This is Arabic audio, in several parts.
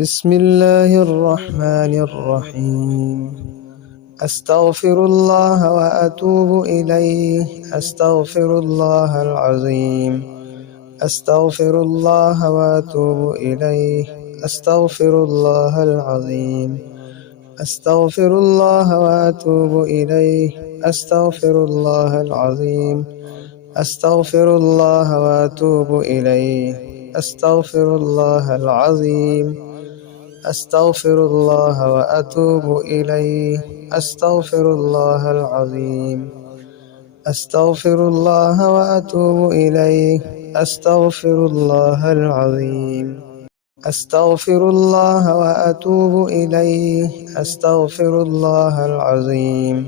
بسم الله الرحمن الرحيم. أستغفر الله وأتوب إليه. أستغفر الله العظيم. أستغفر الله وأتوب إليه. أستغفر الله العظيم. أستغفر الله وأتوب إليه. أستغفر الله العظيم. أستغفر الله وأتوب إليه. أستغفر الله العظيم. أستغفر الله وأتوب إليه. أستغفر الله العظيم. أستغفر الله وأتوب إليه. أستغفر الله العظيم. أستغفر الله وأتوب إليه. أستغفر الله العظيم.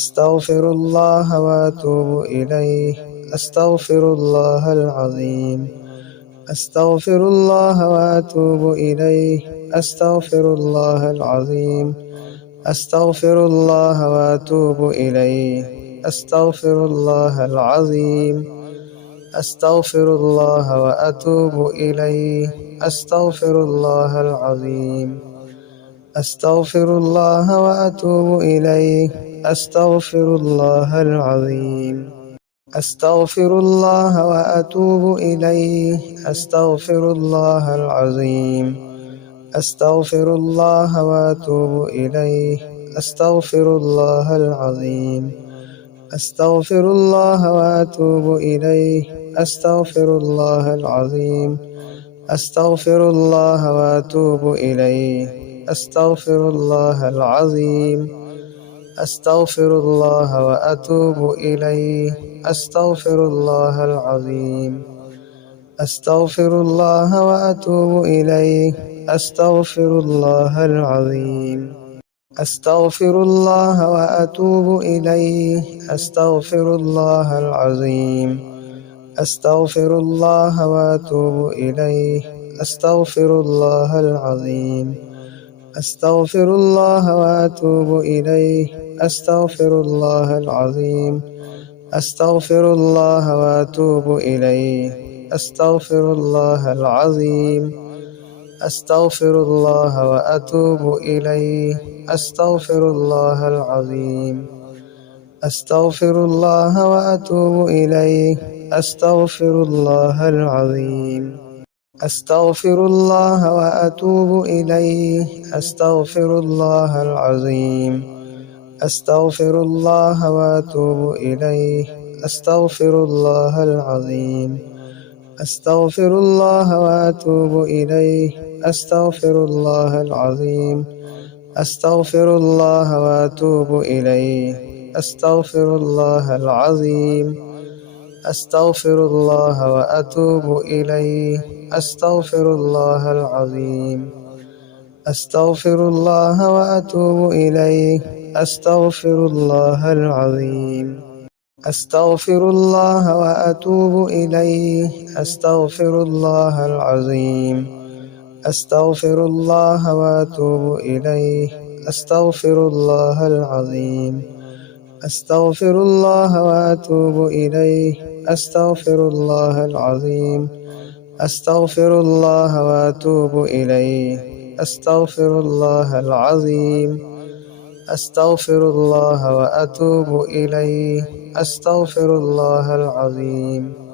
أستغفر الله وأتوب إليه. أستغفر الله العظيم. أستغفر الله وأتوب إليه. أستغفر الله العظيم. أستغفر الله وأتوب إليه. أستغفر الله العظيم. أستغفر الله وأتوب إليه. أستغفر الله العظيم. أستغفر الله وأتوب إليه. أستغفر الله العظيم. أستغفر الله وأتوب إليه. أستغفر الله العظيم. أستغفر الله وأتوب إليه. أستغفر الله العظيم. أستغفر الله وأتوب إليه. أستغفر الله العظيم. أستغفر الله وأتوب إليه. أستغفر الله العظيم. أستغفر الله وأتوب إليه. أستغفر الله العظيم. أستغفر الله وأتوب إليه. أستغفر الله العظيم. أستغفر الله وأتوب إليه. أستغفر الله العظيم. أستغفر الله وأتوب إليه. أستغفر الله العظيم. أستغفر الله وأتوب إليه. أستغفر الله العظيم. أستغفر الله وأتوب إليه. أستغفر الله العظيم. أستغفر الله وأتوب إليه. أستغفر الله العظيم. أستغفر الله وأتوب إليه. أستغفر الله العظيم. أستغفر الله وأتوب إليه. أستغفر الله العظيم. أستغفر الله وأتوب إليه. أستغفر الله العظيم. أستغفر الله وأتوب إليه. أستغفر الله العظيم. أستغفر الله وأتوب إليه. أستغفر الله العظيم. أستغفر الله وأتوب إليه. أستغفر الله العظيم. أستغفر الله وأتوب إليه. أستغفر الله العظيم. أستغفر الله وأتوب إليه. أستغفر الله العظيم. أستغفر الله وأتوب إليه. أستغفر الله العظيم. أستغفر الله وأتوب إليه. أستغفر الله العظيم. أستغفر الله وأتوب إليه. أستغفر الله العظيم. أستغفر الله وأتوب إليه. أستغفر الله العظيم.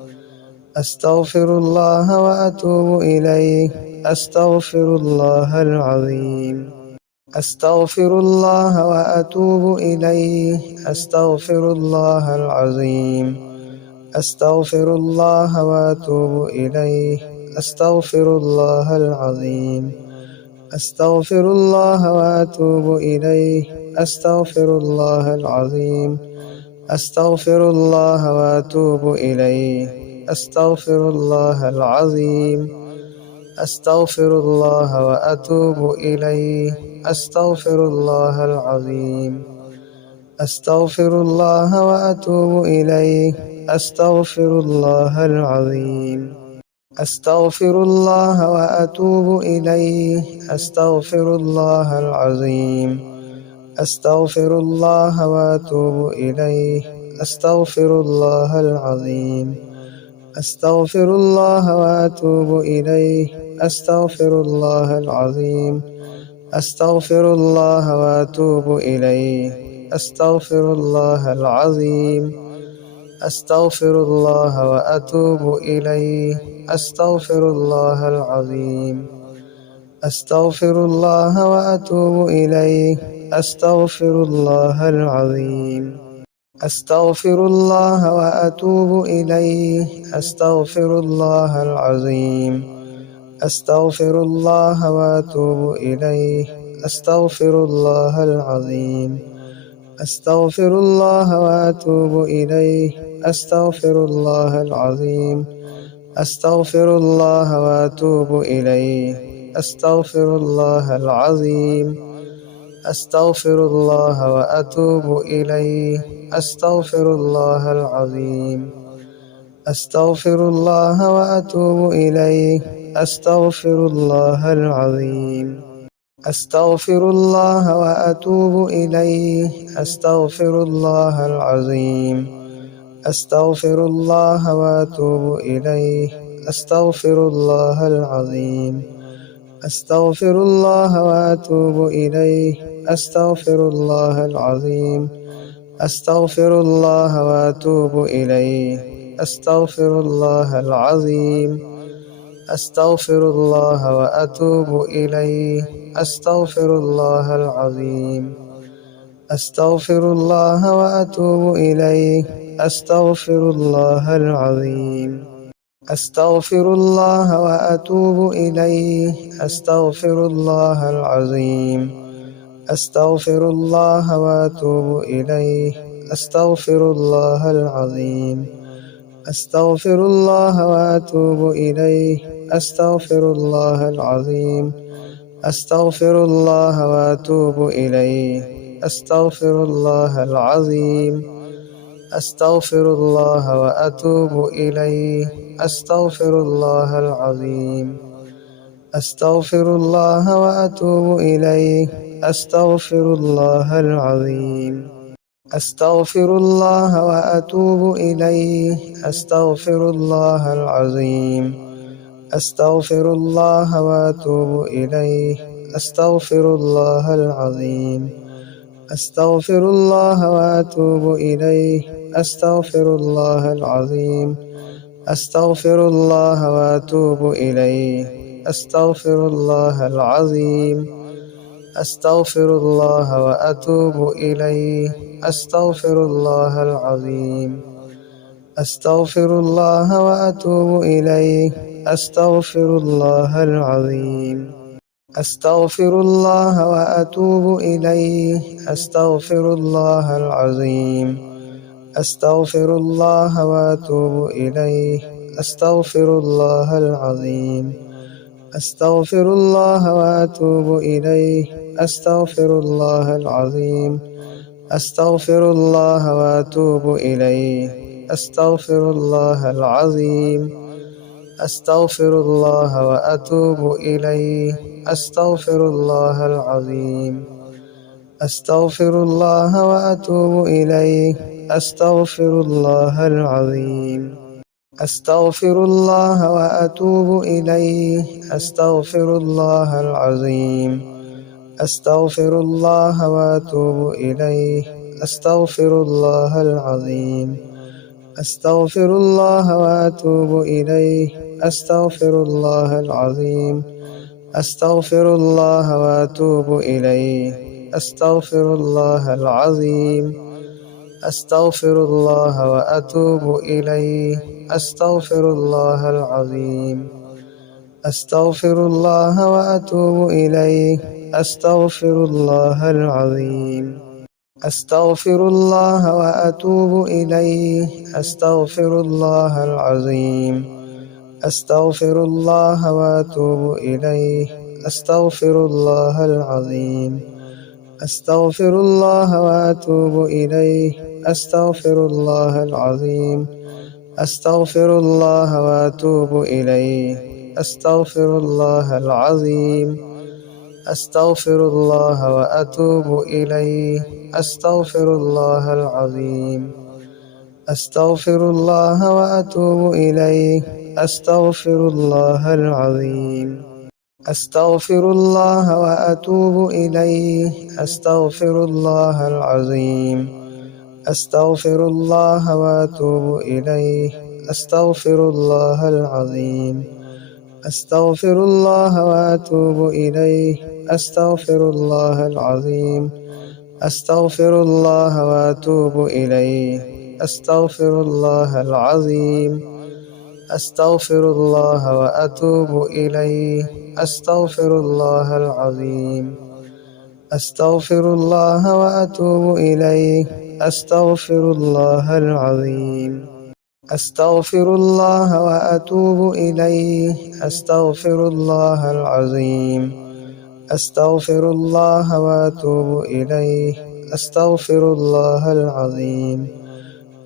أستغفر الله وأتوب إليه. أستغفر الله العظيم. أستغفر الله وأتوب إليه. أستغفر الله العظيم. أستغفر الله وأتوب إليه. أستغفر الله العظيم. أستغفر الله وأتوب إليه. أستغفر الله العظيم. أستغفر الله وأتوب إليه. أستغفر الله العظيم. أستغفر الله وأتوب إليه. أستغفر الله العظيم. أستغفر الله وأتوب إليه. أستغفر الله العظيم. أستغفر الله وأتوب إليه. أستغفر الله العظيم. أستغفر الله وأتوب إليه. أستغفر الله العظيم. أستغفر الله وأتوب إليه. أستغفر الله العظيم. أستغفر الله وأتوب إليه. أستغفر الله العظيم. أستغفر الله وأتوب إليه. أستغفر الله العظيم. أستغفر الله وأتوب إليه. أستغفر الله العظيم. أستغفر الله وأتوب إليه. أستغفر الله العظيم. أستغفر الله وأتوب إليه. أستغفر الله العظيم. أستغفر الله وأتوب إليه. أستغفر الله العظيم. أستغفر الله وأتوب إليه. أستغفر الله العظيم. أستغفر الله وأتوب إليه. أستغفر الله العظيم. أستغفر الله وأتوب إليه. أستغفر الله العظيم. أستغفر الله وأتوب إليه. أستغفر الله العظيم. أستغفر الله وأتوب إليه. أستغفر الله العظيم. أستغفر الله وأتوب إليه. أستغفر الله العظيم. أستغفر الله وأتوب إليه. أستغفر الله العظيم. أستغفر الله وأتوب إليه. أستغفر الله العظيم. أستغفر الله وأتوب إليه. أستغفر الله العظيم. أستغفر الله وأتوب إليه. أستغفر الله العظيم. أستغفر الله وأتوب إليه. أستغفر الله العظيم. أستغفر الله وأتوب إليه. أستغفر الله العظيم. أستغفر الله وأتوب إليه. أستغفر الله العظيم. أستغفر الله وأتوب إليه. أستغفر الله العظيم. أستغفر الله وأتوب إليه. أستغفر الله العظيم. أستغفر الله وأتوب إليه. أستغفر الله العظيم. أستغفر الله وأتوب إليه. أستغفر الله العظيم. أستغفر الله وأتوب إليه. أستغفر الله العظيم. أستغفر الله وأتوب إليه. أستغفر الله العظيم. أستغفر الله وأتوب إليه. أستغفر الله العظيم. أستغفر الله وأتوب إليه. أستغفر الله العظيم. أستغفر الله وأتوب إليه. أستغفر الله العظيم. أستغفر الله وأتوب إليه. أستغفر الله العظيم. أستغفر الله وأتوب إليه. أستغفر الله العظيم. أستغفر الله وأتوب إليه. أستغفر الله العظيم. أستغفر الله وأتوب إليه. أستغفر الله العظيم. أستغفر الله وأتوب إليه. أستغفر الله العظيم. أستغفر الله وأتوب إليه. أستغفر الله العظيم. أستغفر الله وأتوب إليه. أستغفر الله العظيم. أستغفر الله وأتوب إليه. أستغفر الله العظيم. أستغفر الله وأتوب إليه. أستغفر الله العظيم. أستغفر الله وأتوب إليه. أستغفر الله العظيم. أستغفر الله وأتوب إليه. أستغفر الله العظيم. أستغفر الله وأتوب إليه. أستغفر الله العظيم. أستغفر الله وأتوب إليه. أستغفر الله العظيم. أستغفر الله وأتوب إليه. أستغفر الله العظيم. أستغفر الله وأتوب إليه. أستغفر الله العظيم. أستغفر الله وأتوب إليه. أستغفر الله العظيم. أستغفر الله وأتوب إليه. أستغفر الله العظيم. أستغفر الله وأتوب إليه. أستغفر الله العظيم. أستغفر الله وأتوب إليه. أستغفر الله العظيم. أستغفر الله وأتوب إليه. أستغفر الله العظيم. أستغفر الله وأتوب إليه. أستغفر الله العظيم. أستغفر الله وأتوب إليه. أستغفر الله العظيم. أستغفر الله وأتوب إليه. أستغفر الله العظيم. أستغفر الله وأتوب إليه. أستغفر الله العظيم.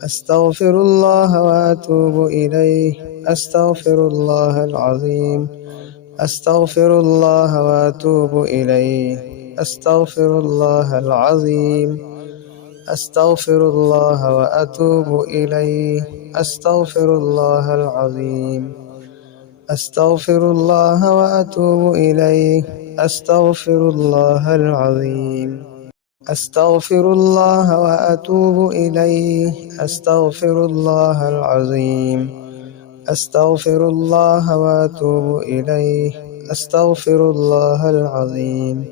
أستغفر الله وأتوب إليه. أستغفر الله العظيم. أستغفر الله وأتوب إليه. أستغفر الله العظيم. أستغفر الله وأتوب إليه. أستغفر الله العظيم. أستغفر الله وأتوب إليه. أستغفر الله العظيم. أستغفر الله وأتوب إليه. أستغفر الله العظيم. أستغفر الله وأتوب إليه. أستغفر الله العظيم.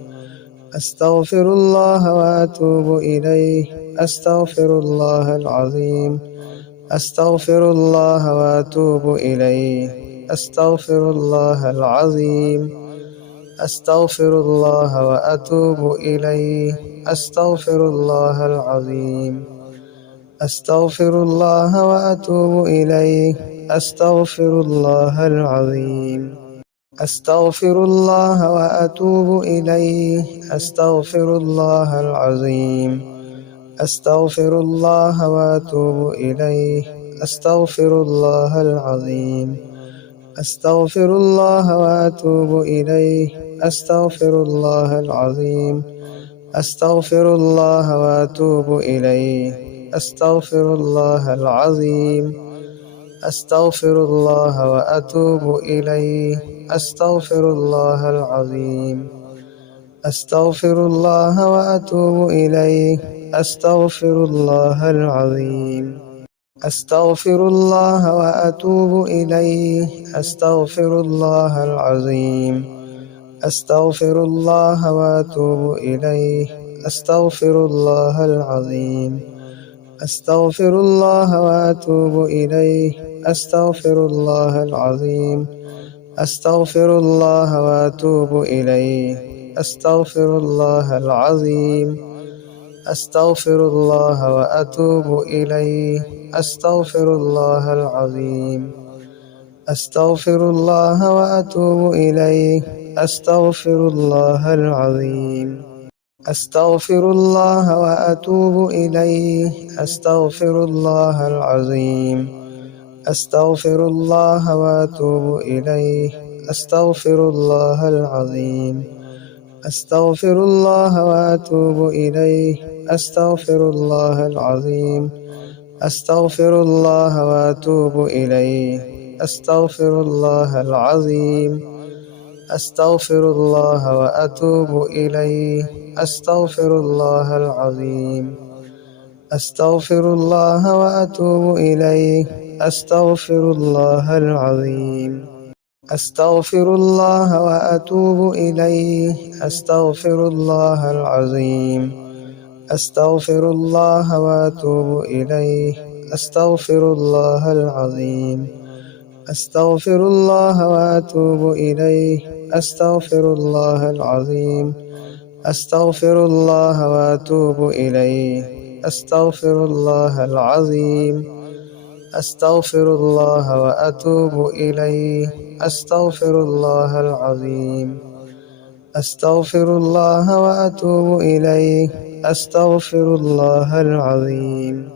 أستغفر الله وأتوب إليه. أستغفر الله العظيم. أستغفر الله وأتوب إليه. أستغفر الله العظيم. أستغفر الله وأتوب إليه. أستغفر الله العظيم. أستغفر الله وأتوب إليه. أستغفر الله العظيم. أستغفر الله وأتوب إليه. أستغفر الله العظيم. أستغفر الله وأتوب إليه. أستغفر الله العظيم. أستغفر الله وأتوب إليه. أستغفر الله العظيم. أستغفر الله وأتوب إليه. أستغفر الله العظيم. أستغفر الله وأتوب إليه. أستغفر الله العظيم. أستغفر الله وأتوب إليه. أستغفر الله العظيم. أستغفر الله وأتوب إليه. أستغفر الله العظيم. أستغفر الله وأتوب إليه. أستغفر الله العظيم. أستغفر الله وأتوب إليه. أستغفر الله العظيم. أستغفر الله وأتوب إليه. أستغفر الله العظيم. أستغفر الله وأتوب إليه. أستغفر الله العظيم. أستغفر الله وأتوب إليه. أستغفر الله العظيم. أستغفر الله وأتوب إليه. أستغفر الله العظيم. أستغفر الله وأتوب إليه. أستغفر الله العظيم. أستغفر الله وأتوب إليه. أستغفر الله العظيم. أستغفر الله وأتوب إليه. أستغفر الله العظيم. أستغفر الله وأتوب إليه. أستغفر الله العظيم. أستغفر الله وأتوب إليه. أستغفر الله العظيم. أستغفر الله وأتوب إليه. أستغفر الله العظيم. أستغفر الله وأتوب إليه. أستغفر الله العظيم. أستغفر الله وأتوب إليه. أستغفر الله العظيم. أستغفر الله وأتوب إليه. أستغفر الله العظيم. أستغفر الله وأتوب إليه. أستغفر الله العظيم. أستغفر الله وأتوب إليه. أستغفر الله العظيم. أستغفر الله وأتوب إليه. أستغفر الله العظيم.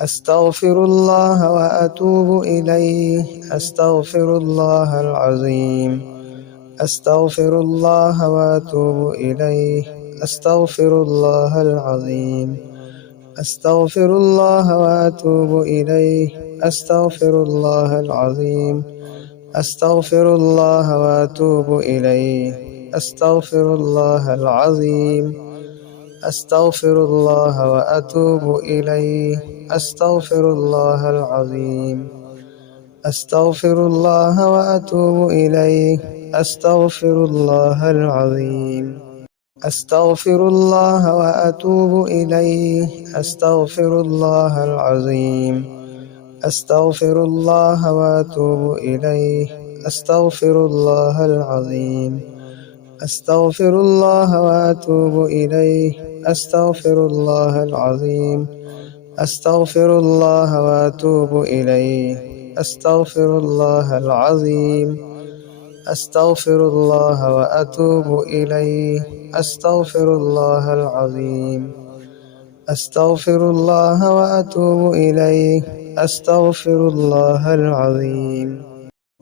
أستغفر الله وأتوب إليه. أستغفر الله العظيم. أستغفر الله وأتوب إليه. أستغفر الله العظيم. أستغفر الله وأتوب إليه. أستغفر الله العظيم. أستغفر الله وأتوب إليه. أستغفر الله العظيم. أستغفر الله وأتوب إليه. أستغفر الله العظيم. أستغفر الله وأتوب إليه. أستغفر الله العظيم. أستغفر الله وأتوب إليه. أستغفر الله العظيم. أستغفر الله وأتوب إليه. أستغفر الله العظيم. أستغفر الله وأتوب إليه. أستغفر الله العظيم. أستغفر الله وأتوب إليه. أستغفر الله العظيم. أستغفر الله وأتوب إليه. أستغفر الله العظيم.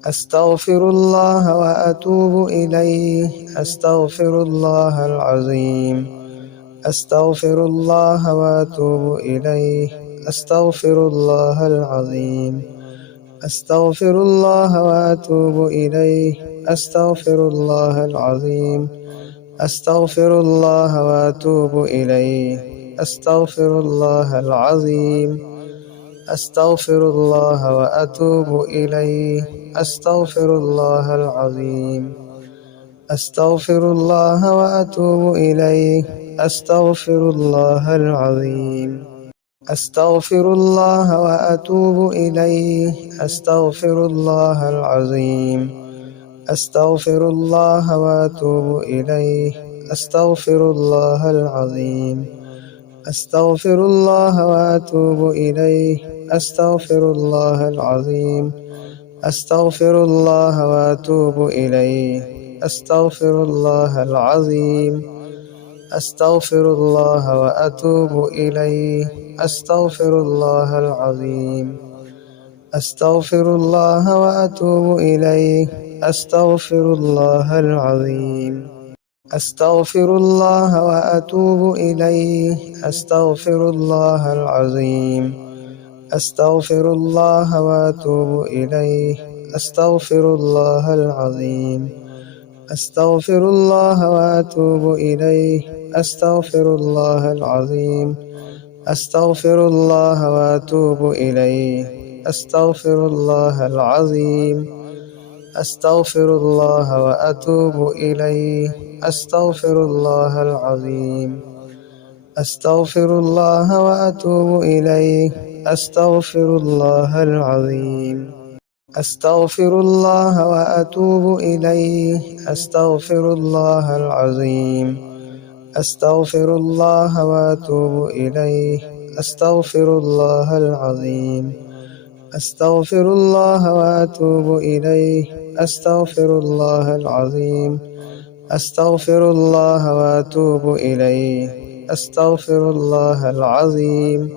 أستغفر الله وأتوب إليه. أستغفر الله العظيم. أستغفر الله وأتوب إليه. أستغفر الله العظيم. أستغفر الله وأتوب إليه. أستغفر الله العظيم. أستغفر الله وأتوب إليه. أستغفر الله العظيم. أستغفر الله وأتوب إليه. أستغفر الله العظيم. أستغفر الله وأتوب إليه. أستغفر الله العظيم. أستغفر الله وأتوب إليه. أستغفر الله العظيم. أستغفر الله وأتوب إليه. أستغفر الله العظيم. أستغفر الله وأتوب إليه. أستغفر الله العظيم. أستغفر الله وأتوب إليه. أستغفر الله العظيم. أستغفر الله وأتوب إليه. أستغفر الله العظيم. أستغفر الله وأتوب إليه. أستغفر الله العظيم. أستغفر الله وأتوب إليه. أستغفر الله العظيم. أستغفر الله وأتوب إليه. أستغفر الله العظيم. أستغفر الله وأتوب إليه. أستغفر الله العظيم. أستغفر الله وأتوب إليه. أستغفر الله العظيم. أستغفر الله وأتوب إليه. أستغفر الله العظيم. أستغفر الله وأتوب إليه. أستغفر الله العظيم. أستغفر الله وأتوب إليه. أستغفر الله العظيم. أستغفر الله وأتوب إليه. أستغفر الله العظيم. أستغفر الله وأتوب إليه. أستغفر الله العظيم. أستغفر الله وأتوب إليه. أستغفر الله العظيم. أستغفر الله وأتوب إليه. أستغفر الله العظيم.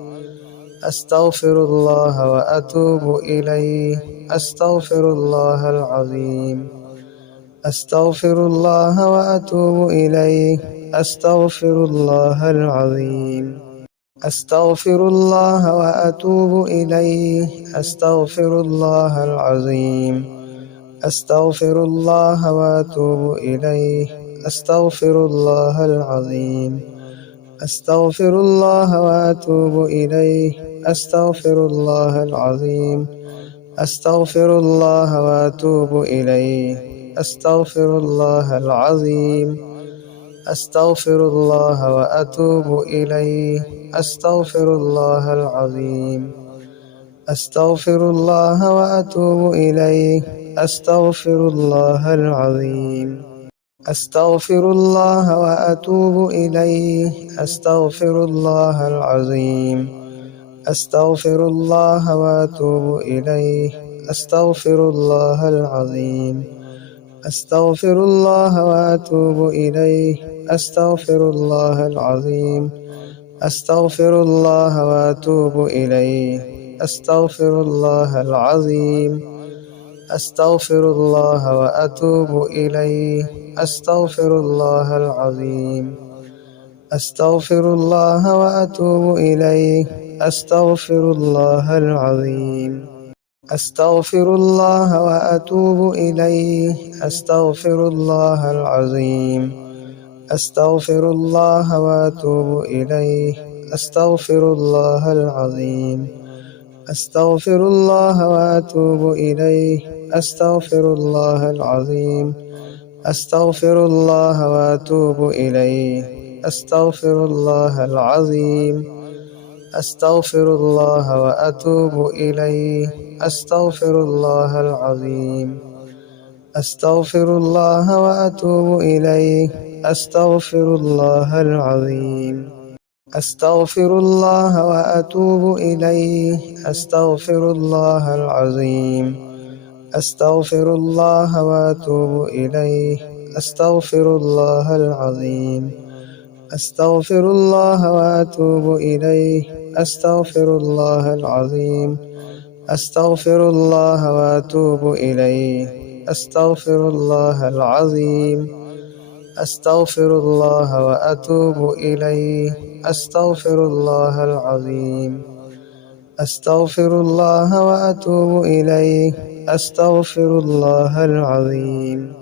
أستغفر الله وأتوب إليه. أستغفر الله العظيم. أستغفر الله وأتوب إليه. أستغفر الله العظيم. أستغفر الله وأتوب إليه. أستغفر الله العظيم. أستغفر الله وأتوب إليه. أستغفر الله العظيم. أستغفر الله وأتوب إليه. أستغفر الله العظيم. أستغفر الله وأتوب إليه. أستغفر الله العظيم. أستغفر الله وأتوب إليه. أستغفر الله العظيم. أستغفر الله وأتوب إليه. أستغفر الله العظيم. أستغفر الله وأتوب إليه. أستغفر الله العظيم. أستغفر الله وأتوب إليه. أستغفر الله العظيم. أستغفر الله وأتوب إليه. أستغفر الله العظيم. أستغفر الله وأتوب إليه. أستغفر الله العظيم. أستغفر الله وأتوب إليه. أستغفر الله العظيم. أستغفر الله وأتوب إليه. أستغفر الله العظيم. أستغفر الله وأتوب إليه. أستغفر الله العظيم. أستغفر الله وأتوب إليه. أستغفر الله العظيم. أستغفر الله وأتوب إليه. أستغفر الله العظيم. أستغفر الله وأتوب إليه. أستغفر الله العظيم. أستغفر الله وأتوب إليه. أستغفر الله العظيم. أستغفر الله وأتوب إليه. أستغفر الله العظيم. أستغفر الله وأتوب إليه. أستغفر الله العظيم. أستغفر الله وأتوب إليه. أستغفر الله العظيم. أستغفر الله وأتوب إليه. أستغفر الله العظيم. أستغفر الله وأتوب إليه. أستغفر الله العظيم. أستغفر الله وأتوب إليه. أستغفر الله العظيم. أستغفر الله وأتوب إليه. أستغفر الله العظيم.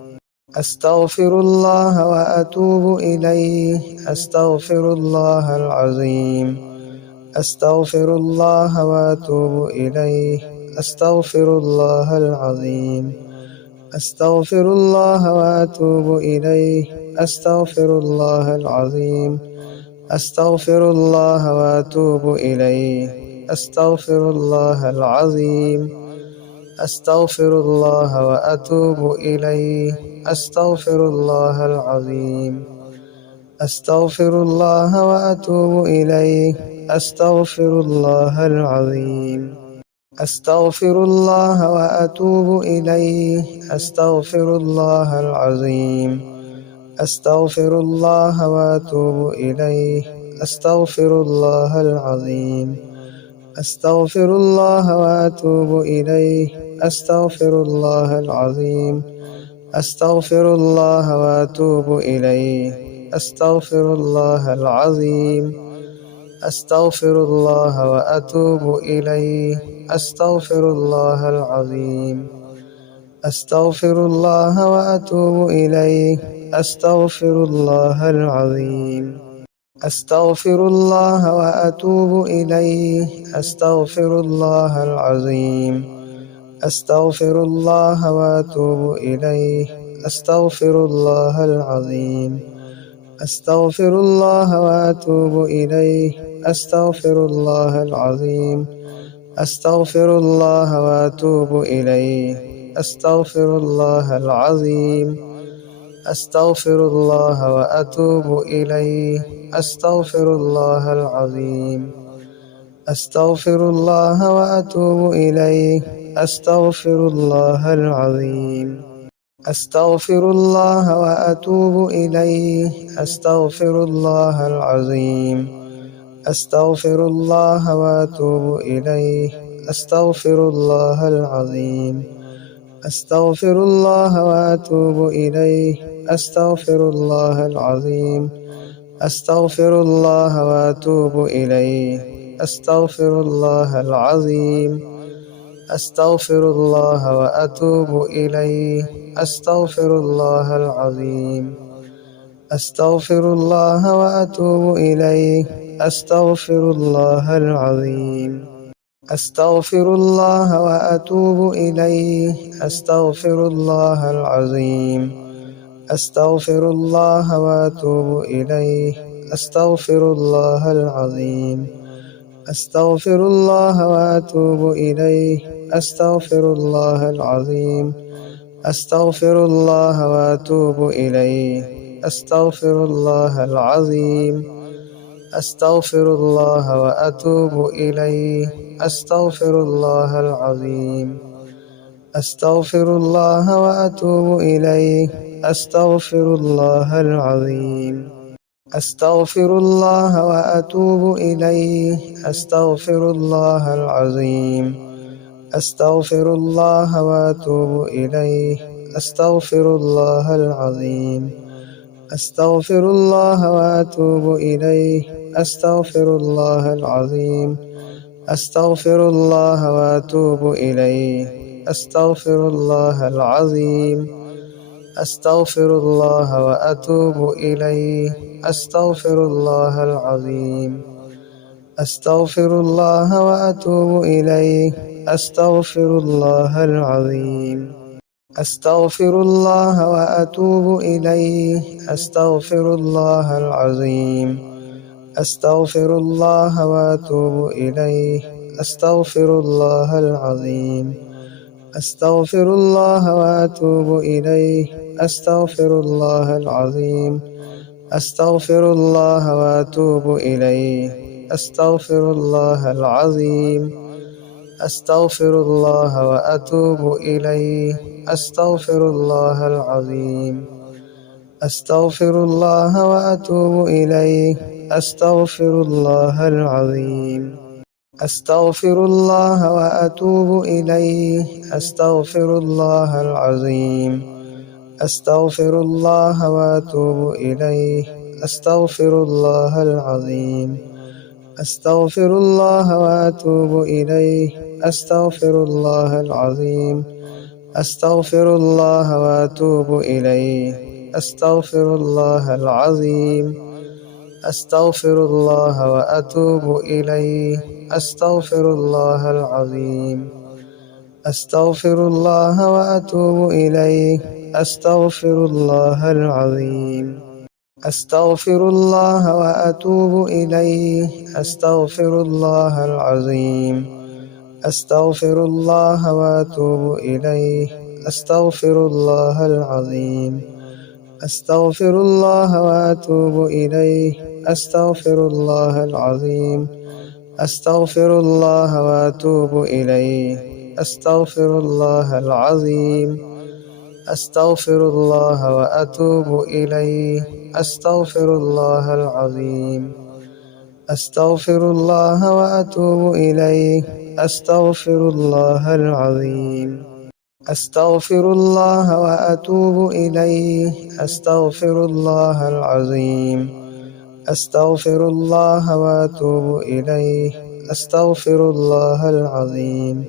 أستغفر الله وأتوب إليه. أستغفر الله العظيم. أستغفر الله وأتوب إليه. أستغفر الله العظيم. أستغفر الله وأتوب إليه. أستغفر الله العظيم. أستغفر الله وأتوب إليه. أستغفر الله العظيم. أستغفر الله وأتوب إليه. أستغفر الله العظيم. أستغفر الله وأتوب إليه. أستغفر الله العظيم. أستغفر الله وأتوب إليه. أستغفر الله العظيم. أستغفر الله وأتوب إليه. أستغفر الله العظيم. أستغفر الله وأتوب إليه. أستغفر الله العظيم. أستغفر الله وأتوب إليه. أستغفر الله العظيم. أستغفر الله وأتوب إليه. أستغفر الله العظيم. أستغفر الله وأتوب إليه. أستغفر الله العظيم. أستغفر الله وأتوب إليه. أستغفر الله العظيم. أستغفر الله وأتوب إليه. أستغفر الله العظيم. أستغفر الله وأتوب إليه. أستغفر الله العظيم. أستغفر الله وأتوب إليه. أستغفر الله العظيم. أستغفر الله وأتوب إليه. أستغفر الله العظيم. أستغفر الله وأتوب إليه. أستغفر الله العظيم. أستغفر الله وأتوب إليه. أستغفر الله العظيم. أستغفر الله وأتوب إليه. أستغفر الله العظيم. أستغفر الله وأتوب إليه. أستغفر الله العظيم. أستغفر الله وأتوب إليه. أستغفر الله العظيم. أستغفر الله وأتوب إليه. أستغفر الله العظيم. أستغفر الله وأتوب إليه. أستغفر الله العظيم. أستغفر الله وأتوب إليه. أستغفر الله العظيم. أستغفر الله وأتوب إليه. أستغفر الله العظيم. أستغفر الله وأتوب إليه. أستغفر الله العظيم. أستغفر الله وأتوب إليه. أستغفر الله العظيم. أستغفر الله وأتوب إليه. أستغفر الله العظيم. أستغفر الله وأتوب إليه. أستغفر الله العظيم. أستغفر الله وأتوب إليه. أستغفر الله العظيم. أستغفر الله وأتوب إليه. أستغفر الله العظيم. أستغفر الله وأتوب إليه. أستغفر الله العظيم. أستغفر الله وأتوب إليه. أستغفر الله العظيم. أستغفر الله وأتوب إليه. أستغفر الله العظيم. أستغفر الله وأتوب إليه. أستغفر الله العظيم. أستغفر الله وأتوب إليه. أستغفر الله العظيم. أستغفر الله وأتوب إليه. أستغفر الله العظيم. أستغفر الله وأتوب إليه. أستغفر الله العظيم. أستغفر الله وأتوب إليه. أستغفر الله العظيم. أستغفر الله وأتوب إليه. أستغفر الله العظيم. أستغفر الله وأتوب إليه. أستغفر الله العظيم. أستغفر الله وأتوب إليه. أستغفر الله العظيم. أستغفر الله وأتوب إليه. أستغفر الله العظيم. أستغفر الله وأتوب إليه. أستغفر الله العظيم. أستغفر الله وأتوب إليه. أستغفر الله العظيم. أستغفر الله وأتوب إليه. أستغفر الله العظيم. أستغفر الله وأتوب إليه. أستغفر الله العظيم. أستغفر الله وأتوب إليه. أستغفر الله العظيم. أستغفر الله وأتوب إليه. أستغفر الله العظيم. أستغفر الله وأتوب إليه. أستغفر الله العظيم. أستغفر الله وأتوب إليه. أستغفر الله العظيم. أستغفر الله وأتوب إليه. أستغفر الله العظيم. أستغفر الله وأتوب إليه. أستغفر الله العظيم. أستغفر الله وأتوب إليه. أستغفر الله العظيم. أستغفر الله وأتوب إليه. أستغفر الله العظيم.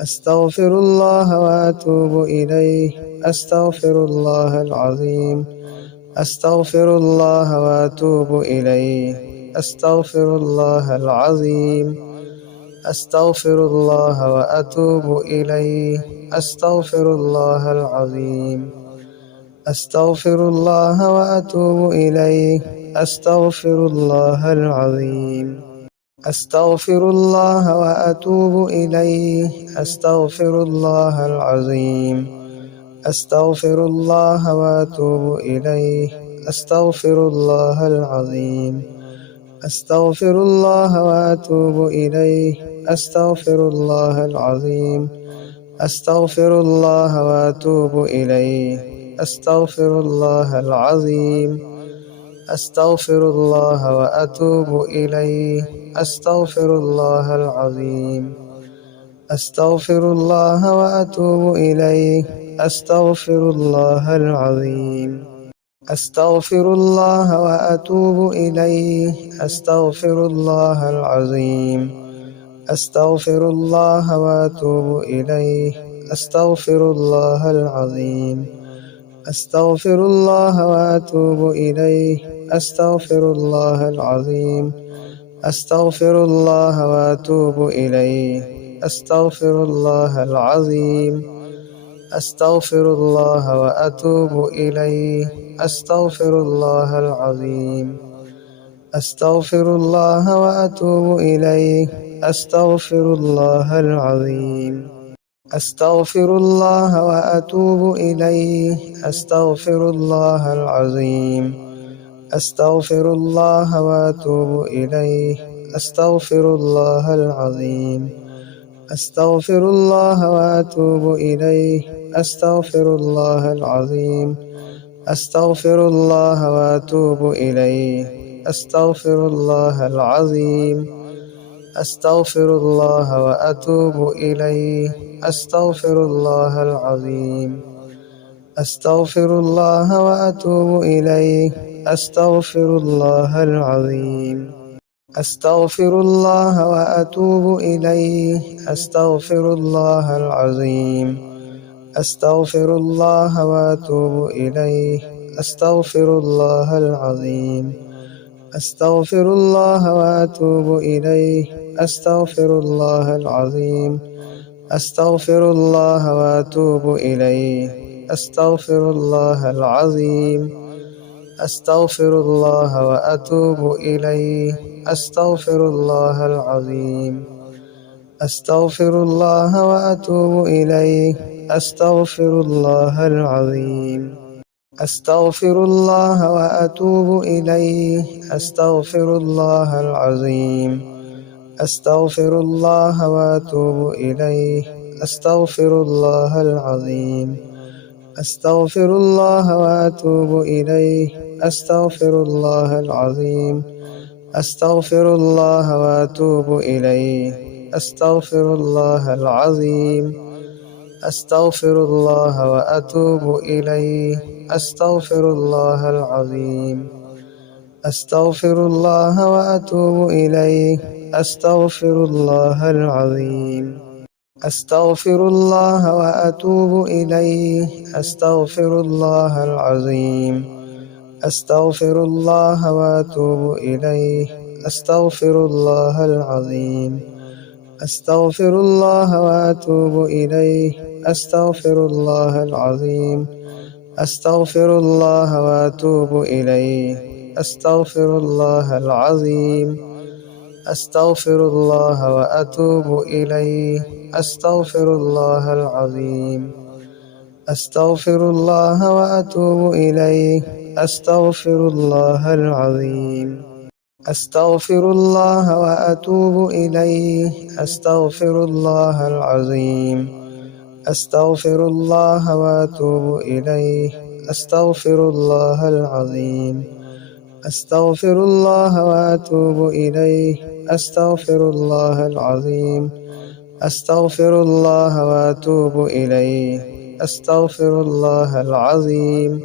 أستغفر الله وأتوب إليه. أستغفر الله العظيم. أستغفر الله وأتوب إليه. أستغفر الله العظيم. أستغفر الله وأتوب إليه. أستغفر الله العظيم. أستغفر الله وأتوب إليه. أستغفر الله العظيم. أستغفر الله وأتوب إليه. أستغفر الله العظيم. أستغفر الله وأتوب إليه. أستغفر الله العظيم. أستغفر الله وأتوب إليه. أستغفر الله العظيم. أستغفر الله وأتوب إليه. أستغفر الله العظيم. أستغفر الله وأتوب إليه. أستغفر الله العظيم. أستغفر الله وأتوب إليه. أستغفر الله العظيم. أستغفر الله وأتوب إليه. أستغفر الله العظيم. أستغفر الله وأتوب إليه. أستغفر الله العظيم. أستغفر الله وأتوب إليه. أستغفر الله العظيم. أستغفر الله وأتوب إليه. أستغفر الله العظيم. أستغفر الله وأتوب إليه. أستغفر الله العظيم. أستغفر الله وأتوب إليه. أستغفر الله العظيم. أستغفر الله وأتوب إليه. أستغفر الله العظيم. أستغفر الله وأتوب إليه. أستغفر الله العظيم. أستغفر الله وأتوب إليه. أستغفر الله العظيم. أستغفر الله وأتوب إليه. أستغفر الله العظيم. أستغفر الله وأتوب إليه. أستغفر الله العظيم. أستغفر الله وأتوب إليه. أستغفر الله العظيم. أستغفر الله وأتوب إليه. أستغفر الله العظيم. أستغفر الله وأتوب إليه. أستغفر الله العظيم. أستغفر الله وأتوب إليه. أستغفر الله العظيم. أستغفر الله وأتوب إليه. أستغفر الله العظيم. أستغفر الله وأتوب إليه. أستغفر الله العظيم. أستغفر الله وأتوب إليه. أستغفر الله العظيم. أستغفر الله وأتوب إليه. أستغفر الله العظيم. أستغفر الله وأتوب إليه. أستغفر الله العظيم. أستغفر الله وأتوب إليه. أستغفر الله العظيم. أستغفر الله وأتوب إليه. أستغفر الله العظيم. أستغفر الله وأتوب إليه. أستغفر الله العظيم. أستغفر الله وأتوب إليه. أستغفر الله العظيم. أستغفر الله وأتوب إليه. أستغفر الله العظيم. أستغفر الله وأتوب إليه. أستغفر الله العظيم. أستغفر الله وأتوب إليه. أستغفر الله العظيم. أستغفر الله وأتوب إليه. أستغفر الله العظيم. أستغفر الله وأتوب إليه. أستغفر الله العظيم. أستغفر الله وأتوب إليه. أستغفر الله العظيم. أستغفر الله وأتوب إليه. أستغفر الله العظيم. أستغفر الله وأتوب إليه. أستغفر الله العظيم. أستغفر الله وأتوب إليه. أستغفر الله العظيم. أستغفر الله وأتوب إليه. أستغفر الله العظيم.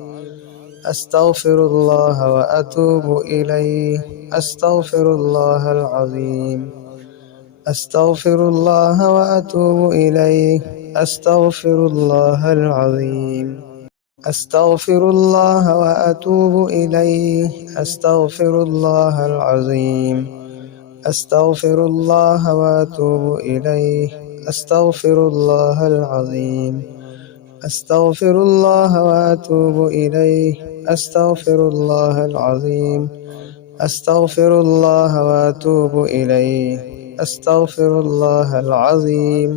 أستغفر الله وأتوب إليه. أستغفر الله العظيم. أستغفر الله وأتوب إليه. أستغفر الله العظيم. أستغفر الله وأتوب إليه. أستغفر الله العظيم. أستغفر الله وأتوب إليه. أستغفر الله العظيم. أستغفر الله وأتوب إليه. أستغفر الله العظيم. أستغفر الله وأتوب إليه. أستغفر الله العظيم.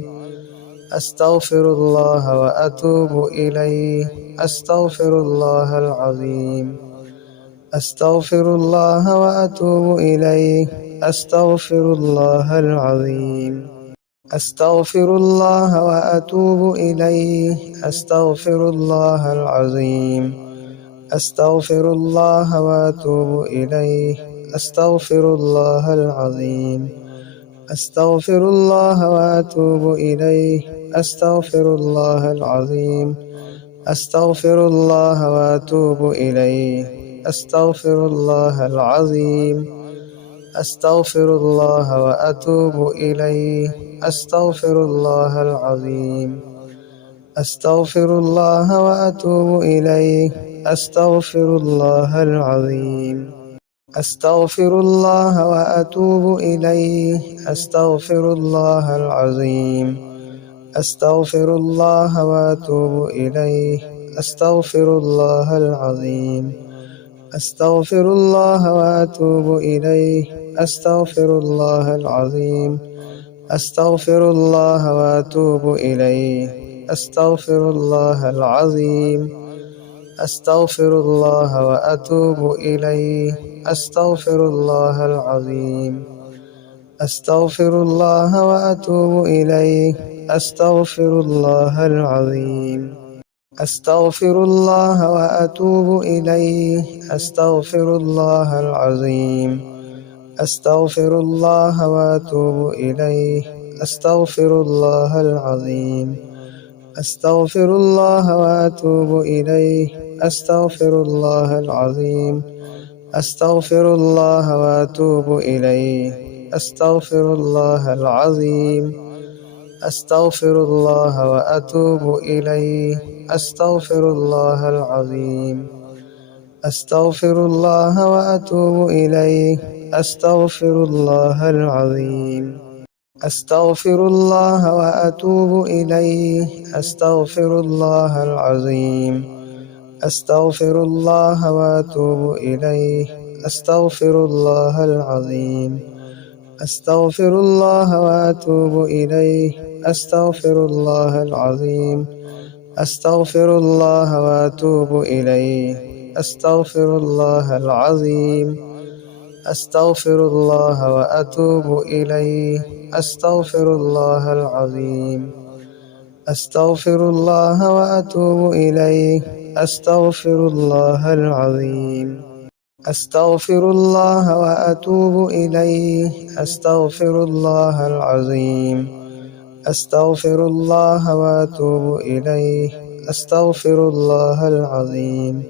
أستغفر الله وأتوب إليه. أستغفر الله العظيم. أستغفر الله وأتوب إليه. أستغفر الله العظيم. أستغفر الله وأتوب إليه. أستغفر الله العظيم. أستغفر الله وأتوب إليه. أستغفر الله العظيم. أستغفر الله وأتوب إليه. أستغفر الله العظيم. أستغفر الله وأتوب إليه. أستغفر الله العظيم. أستغفر الله وأتوب إليه. أستغفر الله العظيم. أستغفر الله وأتوب إليه. أستغفر الله العظيم. أستغفر الله وأتوب إليه. أستغفر الله العظيم. أستغفر الله وأتوب إليه. أستغفر الله العظيم. أستغفر الله وأتوب إليه. أستغفر الله العظيم. أستغفر الله وأتوب إليه. أستغفر الله العظيم. أستغفر الله وأتوب إليه. أستغفر الله العظيم. أستغفر الله وأتوب إليه. أستغفر الله العظيم. أستغفر الله وأتوب إليه. أستغفر الله العظيم. أستغفر الله وأتوب إليه. أستغفر الله العظيم. أستغفر الله وأتوب إليه. أستغفر الله العظيم. أستغفر الله وأتوب إليه. أستغفر الله العظيم. أستغفر الله وأتوب إليه. أستغفر الله العظيم. أستغفر الله وأتوب إليه. أستغفر الله العظيم. أستغفر الله وأتوب إليه. أستغفر الله العظيم. أستغفر الله وأتوب إليه. أستغفر الله العظيم. أستغفر الله وأتوب إليه. أستغفر الله العظيم. أستغفر الله وأتوب إليه. أستغفر الله العظيم. أستغفر الله وأتوب إليه. أستغفر الله العظيم. أستغفر الله وأتوب إليه. أستغفر الله العظيم. أستغفر الله وأتوب إليه. أستغفر الله العظيم. أستغفر الله وأتوب إليه. أستغفر الله العظيم.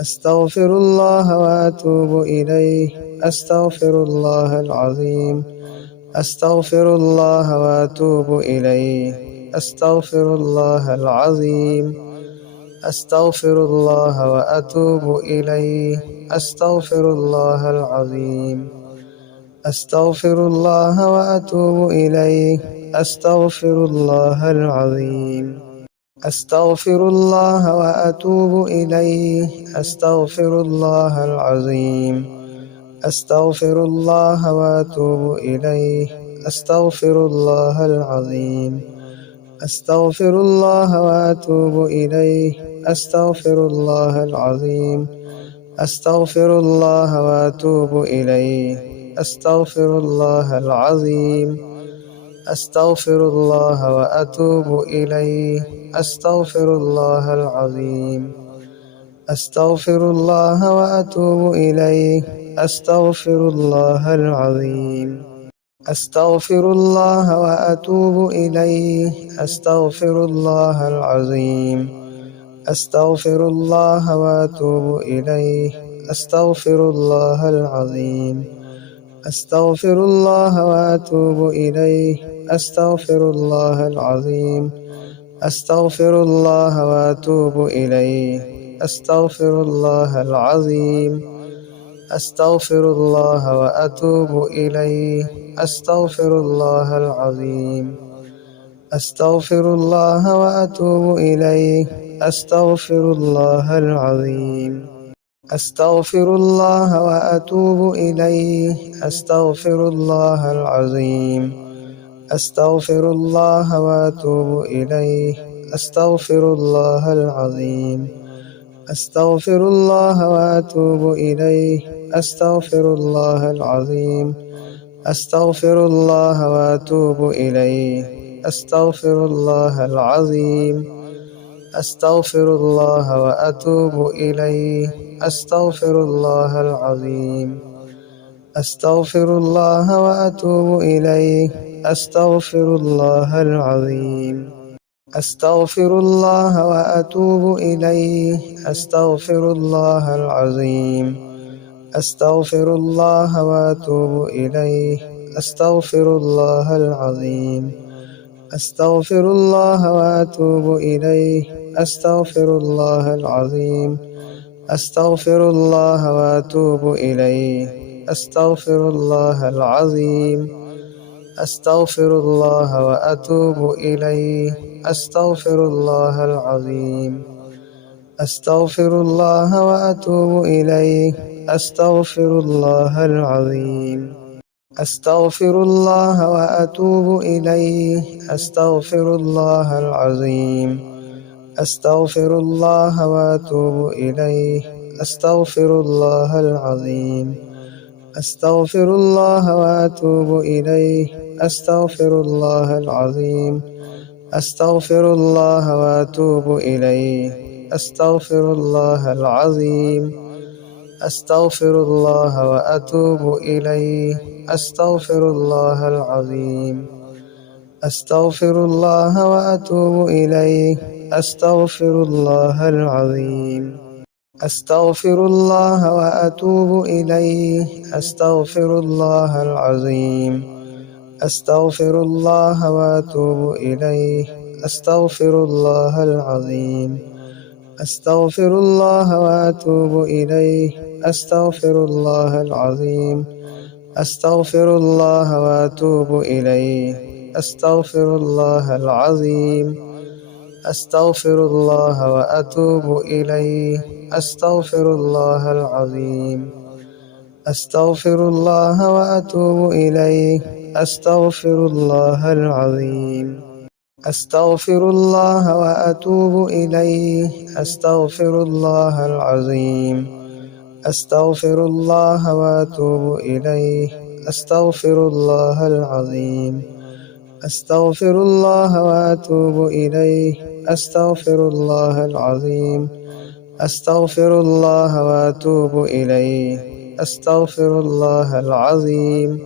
أستغفر الله وأتوب إليه. أستغفر الله العظيم. أستغفر الله وأتوب إليه. أستغفر الله العظيم. أستغفر الله وأتوب إليه. أستغفر الله العظيم. أستغفر الله وأتوب إليه. أستغفر الله العظيم. أستغفر الله وأتوب إليه. أستغفر الله العظيم. أستغفر الله وأتوب إليه. أستغفر الله العظيم. أستغفر الله وأتوب إليه. أستغفر الله العظيم. أستغفر الله وأتوب إليه. أستغفر الله العظيم. أستغفر الله وأتوب إليه. أستغفر الله العظيم. أستغفر الله وأتوب إليه. أستغفر الله العظيم. أستغفر الله وأتوب إليه. أستغفر الله العظيم. أستغفر الله وأتوب إليه. أستغفر الله العظيم. أستغفر الله وأتوب إليه. أستغفر الله العظيم. أستغفر الله وأتوب إليه. أستغفر الله العظيم. أستغفر الله وأتوب إليه. أستغفر الله العظيم. أستغفر الله وأتوب إليه. أستغفر الله العظيم. أستغفر الله وأتوب إليه. أستغفر الله العظيم. أستغفر الله وأتوب إليه. أستغفر الله العظيم. أستغفر الله وأتوب إليه. أستغفر الله العظيم. أستغفر الله وأتوب إليه. أستغفر الله العظيم. أستغفر الله وأتوب إليه. أستغفر الله العظيم. أستغفر الله وأتوب إليه. أستغفر الله العظيم. أستغفر الله وأتوب إليه. أستغفر الله العظيم. أستغفر الله وأتوب إليه. أستغفر الله العظيم. أستغفر الله وأتوب إليه. أستغفر الله العظيم. أستغفر الله وأتوب إليه. أستغفر الله العظيم. أستغفر الله وأتوب إليه. أستغفر الله العظيم. أستغفر الله وأتوب إليه. أستغفر الله العظيم. أستغفر الله وأتوب إليه. أستغفر الله العظيم. أستغفر الله وأتوب إليه. أستغفر الله العظيم. أستغفر الله وأتوب إليه. أستغفر الله العظيم. أستغفر الله وأتوب إليه. أستغفر الله العظيم. أستغفر الله وأتوب إليه. أستغفر الله العظيم. أستغفر الله وأتوب إليه. أستغفر الله العظيم. أستغفر الله وأتوب إليه. أستغفر الله العظيم. أستغفر الله وأتوب إليه. أستغفر الله العظيم. أستغفر الله وأتوب إليه. أستغفر الله العظيم. أستغفر الله وأتوب إليه. أستغفر الله العظيم. أستغفر الله وأتوب إليه. أستغفر الله العظيم. أستغفر الله وأتوب إليه. أستغفر الله العظيم. أستغفر الله وأتوب إليه. أستغفر الله العظيم. أستغفر الله وأتوب إليه. أستغفر الله العظيم. أستغفر الله وأتوب إليه. أستغفر الله العظيم. أستغفر الله وأتوب إليه. أستغفر الله العظيم.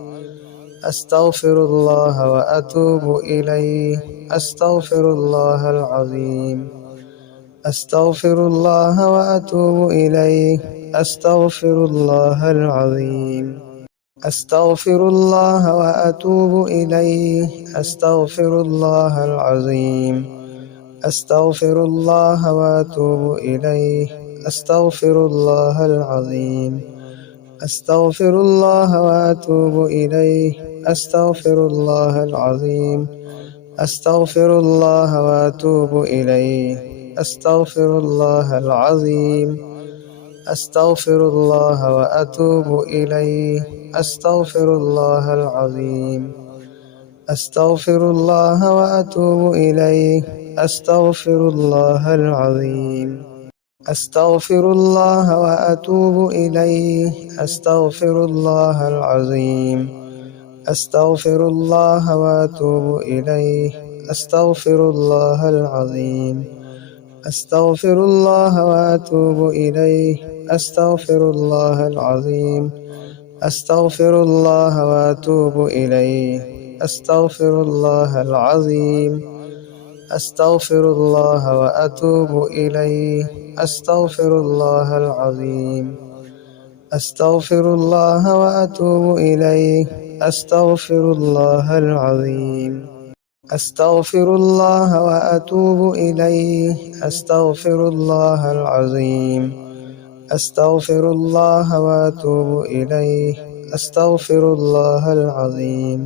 أستغفر الله وأتوب إليه. أستغفر الله العظيم. أستغفر الله وأتوب إليه. أستغفر الله العظيم. أستغفر الله وأتوب إليه. أستغفر الله العظيم. أستغفر الله وأتوب إليه. أستغفر الله العظيم. أستغفر الله وأتوب إليه. أستغفر الله العظيم. أستغفر الله وأتوب إليه. أستغفر الله العظيم. أستغفر الله وأتوب إليه. أستغفر الله العظيم. أستغفر الله وأتوب إليه. أستغفر الله العظيم. أستغفر الله وأتوب إليه. أستغفر الله العظيم. أستغفر الله وأتوب إليه. أستغفر الله العظيم. أستغفر الله وأتوب إليه. أستغفر الله العظيم. أستغفر الله وأتوب إليه. أستغفر الله العظيم. أستغفر الله وأتوب إليه. أستغفر الله العظيم. أستغفر الله وأتوب إليه. أستغفر الله العظيم. أستغفر الله وأتوب إليه. أستغفر الله العظيم. أستغفر الله وأتوب إليه. أستغفر الله العظيم.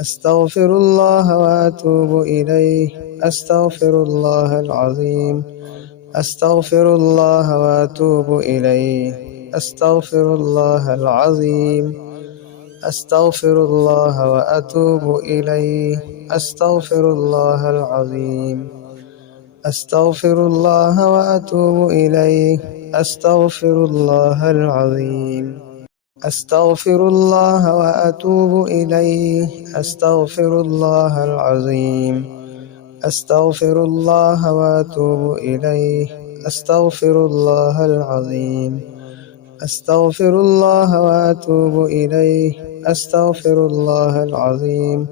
أستغفر الله وأتوب إليه. أستغفر الله العظيم. أستغفر الله وأتوب إليه. أستغفر الله العظيم. أستغفر الله وأتوب إليه. أستغفر الله العظيم. أستغفر الله وأتوب إليه. أستغفر الله العظيم. أستغفر الله وأتوب إليه. أستغفر الله العظيم. أستغفر الله وأتوب إليه. أستغفر الله العظيم. أستغفر الله وأتوب إليه. أستغفر الله العظيم.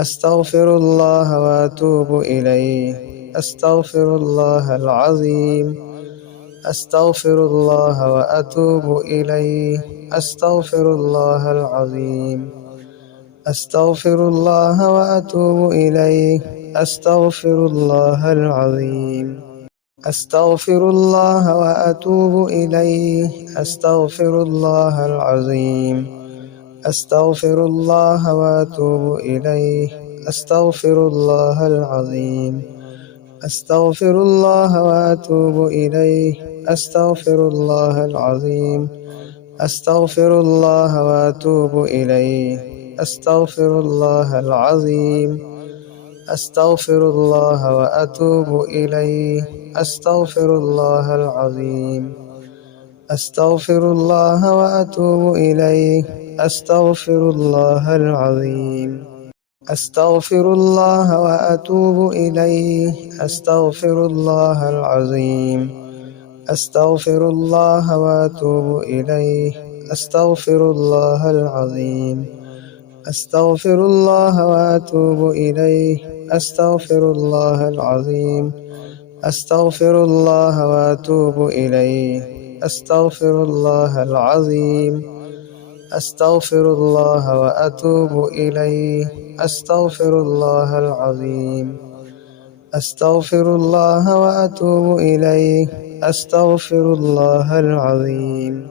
أستغفر الله وأتوب إليه. أستغفر الله العظيم. أستغفر الله وأتوب إليه. أستغفر الله العظيم. أستغفر الله وأتوب إليه. أستغفر الله العظيم. أستغفر الله وأتوب إليه. أستغفر الله العظيم. أستغفر الله وأتوب إليه. أستغفر الله العظيم. أستغفر الله وأتوب إليه. أستغفر الله العظيم. أستغفر الله وأتوب إليه. أستغفر الله العظيم. أستغفر الله وأتوب إليه. أستغفر الله العظيم. أستغفر الله وأتوب إليه. أستغفر الله العظيم. أستغفر الله وأتوب إليه. أستغفر الله العظيم. أستغفر الله وأتوب إليه. أستغفر الله العظيم. أستغفر الله وأتوب إليه. أستغفر الله العظيم. أستغفر الله وأتوب إليه. أستغفر الله العظيم. أستغفر الله وأتوب إليه. أستغفر الله العظيم. أستغفر الله وأتوب إليه. أستغفر الله العظيم.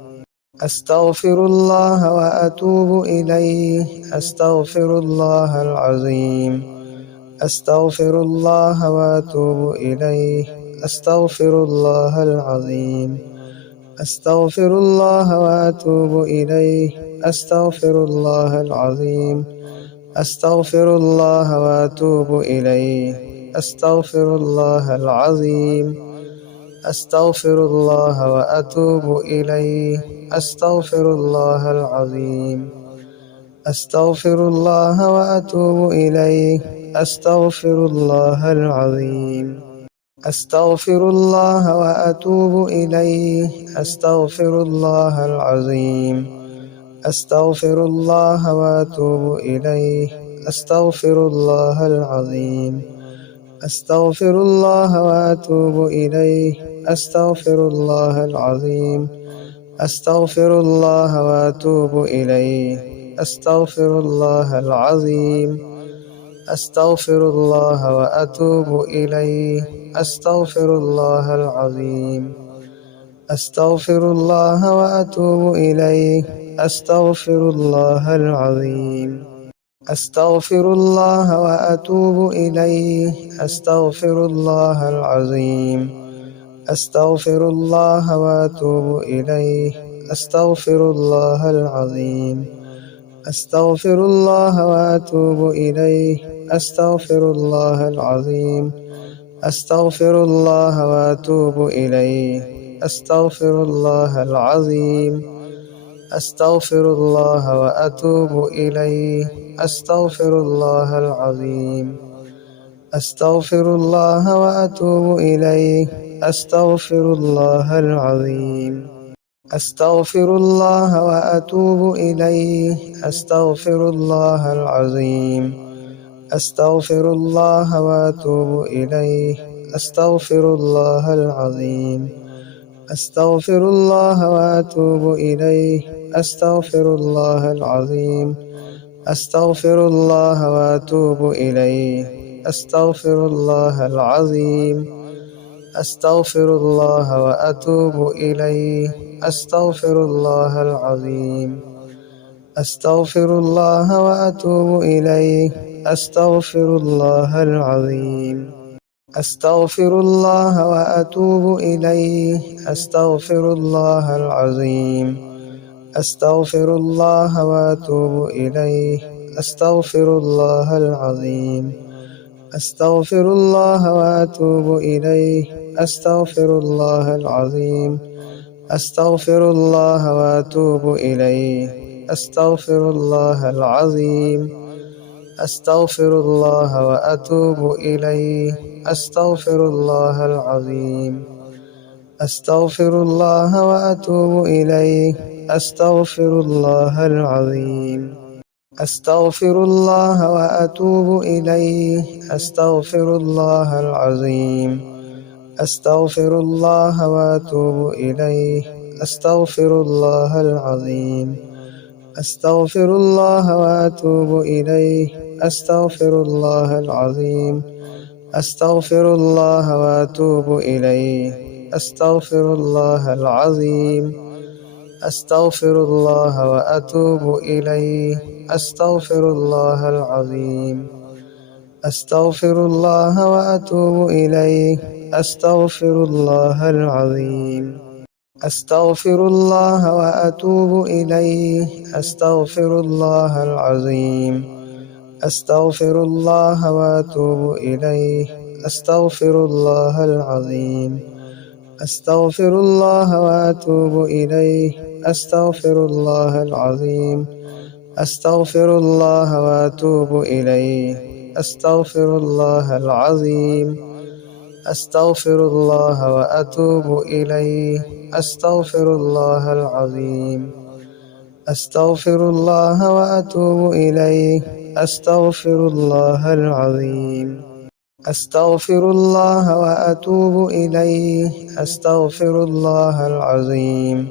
أستغفر الله وأتوب إليه. أستغفر الله العظيم. أستغفر الله وأتوب إليه. أستغفر الله العظيم. أستغفر الله وأتوب إليه. أستغفر الله العظيم. أستغفر الله وأتوب إليه. أستغفر الله العظيم. أستغفر الله وأتوب إليه. أستغفر الله العظيم. أستغفر الله وأتوب إليه. أستغفر الله العظيم. أستغفر الله وأتوب إليه. أستغفر الله العظيم. أستغفر الله وأتوب إليه. أستغفر الله العظيم. أستغفر الله وأتوب إليه. أستغفر الله العظيم. أستغفر الله وأتوب إليه. أستغفر الله العظيم. أستغفر الله وأتوب إليه. أستغفر الله العظيم. أستغفر الله وأتوب إليه. أستغفر الله العظيم. أستغفر الله وأتوب إليه. أستغفر الله العظيم. أستغفر الله وأتوب إليه. أستغفر الله العظيم. أستغفر الله وأتوب إليه. أستغفر الله العظيم. أستغفر الله وأتوب إليه. أستغفر الله العظيم. أستغفر الله وأتوب إليه. أستغفر الله العظيم. أستغفر الله وأتوب إليه. أستغفر الله العظيم. أستغفر الله وأتوب إليه. أستغفر الله العظيم. أستغفر الله وأتوب إليه. أستغفر الله العظيم. أستغفر الله وأتوب إليه. أستغفر الله العظيم. أستغفر الله وأتوب إليه. أستغفر الله العظيم. أستغفر الله وأتوب إليه. أستغفر الله العظيم. أستغفر الله وأتوب إليه. أستغفر الله العظيم. أستغفر الله وأتوب إليه. أستغفر الله العظيم. أستغفر الله وأتوب إليه. أستغفر الله العظيم. أستغفر الله وأتوب إليه. أستغفر الله العظيم. أستغفر الله وأتوب إليه. أستغفر الله العظيم. أستغفر الله وأتوب إليه. أستغفر الله العظيم. أستغفر الله وأتوب إليه. أستغفر الله العظيم. أستغفر الله وأتوب إليه. أستغفر الله العظيم. أستغفر الله وأتوب إليه. أستغفر الله العظيم. أستغفر الله وأتوب إليه. أستغفر الله العظيم. أستغفر الله وأتوب إليه. أستغفر الله العظيم. أستغفر الله وأتوب إليه. أستغفر الله العظيم. أستغفر الله وأتوب إليه. أستغفر الله العظيم. أستغفر الله وأتوب إليه. أستغفر الله العظيم. أستغفر الله وأتوب إليه. أستغفر الله العظيم. أستغفر الله وأتوب إليه. أستغفر الله العظيم. أستغفر الله وأتوب إليه. أستغفر الله العظيم. أستغفر الله وأتوب إليه. أستغفر الله العظيم. أستغفر الله وأتوب إليه. أستغفر الله العظيم. أستغفر الله وأتوب إليه. أستغفر الله العظيم.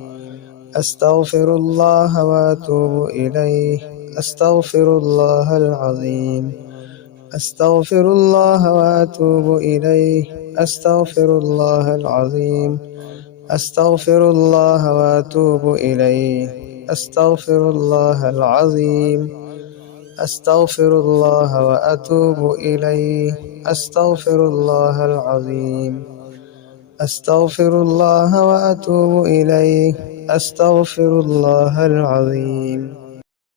أستغفر الله وأتوب إليه. أستغفر الله العظيم. أستغفر الله وأتوب إليه. أستغفر الله العظيم. أستغفر الله وأتوب إليه. أستغفر الله العظيم. أستغفر الله وأتوب إليه. أستغفر الله العظيم. أستغفر الله وأتوب إليه. أستغفر الله العظيم.